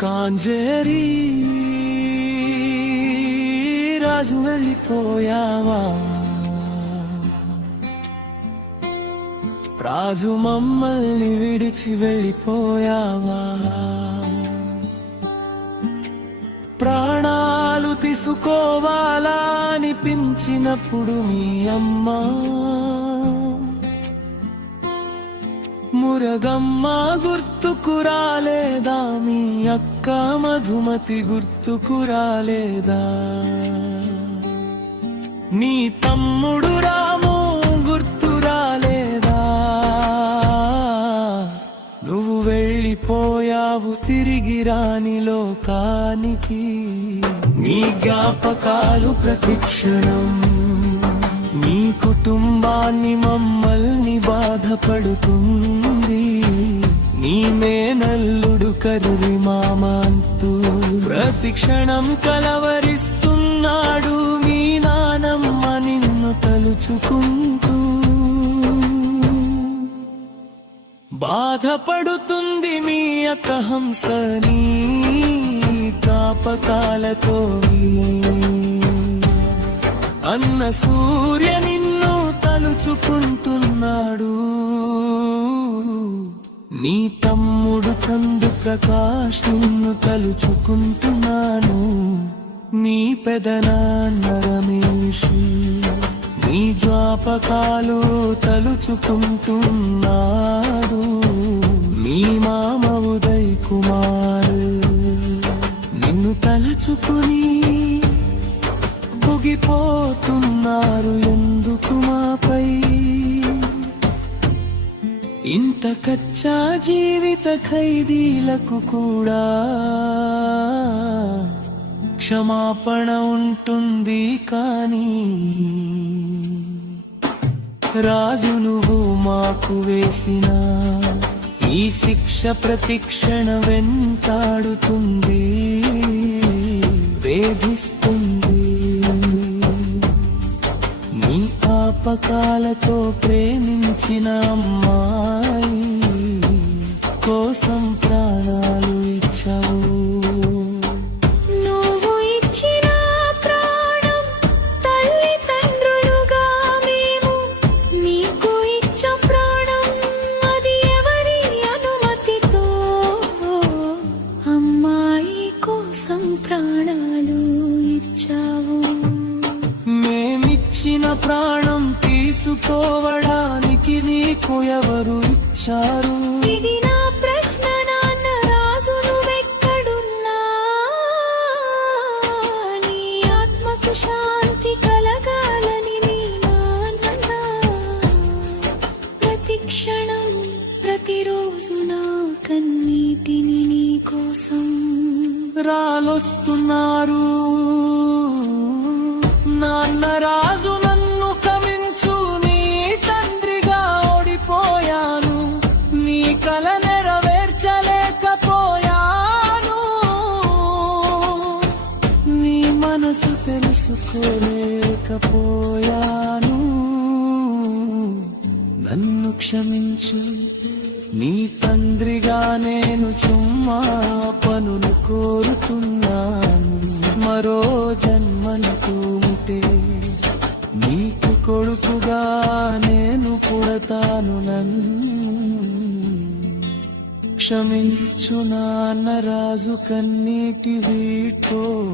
కాంజరీ రాజు వెళ్ళిపోయావా? రాజు మమ్మల్ని విడిచి వెళ్ళిపోయావా? ప్రాణాలు తీసుకోవాలా అనిపించినప్పుడు మీ అమ్మా మురగమ్మ గుర్తుకు రాలేదా మీ అక్క మధుమతి గుర్తుకు రాలేదా నీ తమ్ముడు రాము గుర్తు రాలేదా నువ్వు వెళ్ళిపోయావు తిరిగి రాని లోకానికి. నీ జ్ఞాపకాలు ప్రతిక్షణం. నీ కుటుంబాన్ని మమ్మల్ని బాధపడుతుంది. నీ మేనల్లుడు కరువి మామాంతూ. ప్రతి క్షణం కలవరిస్తున్నాడు మీ నానమ్మ నిన్ను తలుచుకుంటూ. బాధపడుతుంది మీ అక్క హంసని కాపకాలతో అన్న సూర్య నిన్ను తలుచుకుంటున్నాడు. నీ తమ్ముడు చందు ప్రకాష్ నిన్ను తలుచుకుంటున్నాను. నీ పెదనాన్న రమేష్ నీ జ్ఞాపకాలు తలుచుకుంటున్నాడు. మీ మామ ఉదయ్ కుమార్ నిన్ను తలచుకుని పొగిపోతున్నారు ఎందుకు మాపై? ఇంత కచ్చా జీవిత ఖైదీలకు కూడా క్షమాపణ ఉంటుంది కానీ రాజు నువ్వు మాకు వేసిన ఈ శిక్ష ప్రతిక్షణ వెంటాడుతుంది వేధిస్తుంది. ఆపకాలతో ప్రేమించిన అమ్మాయి కోసం ప్రాణాలు ఇచ్చావు. నువ్వు ఇచ్చిన ప్రాణం తల్లిదండ్రులుగా మేము నీకు ఇచ్చ ప్రాణం అది ఎవరి అనుమతితో? అమ్మాయి కోసం ప్రాణాలు ఇచ్చావు. మేమిచ్చిన ప్రాణం తీసుకోవడానికి నీకు ఎవరు ఇచ్చారు? ఇది నా ప్రశ్న నాన్న రాజు నువ్వెక్కడున్నా? నీ ఆత్మకు శాంతి కలగాలని నీ నాన్న ప్రతి క్షణం ప్రతిరోజు నా కన్నీటిని నీ కోసం రాలొస్తున్నారు. తెలుసుకోలేకపోయాను నన్ను క్షమించు నీ తండ్రిగా నేను చుమ్మా పనులు కోరుతున్నాను. మరో జన్మనుకు ముటే నీకు కొడుకుగా నేను పుడతాను నన్ను. క్షమించు నాన్న రాజు కన్నీటి వీటో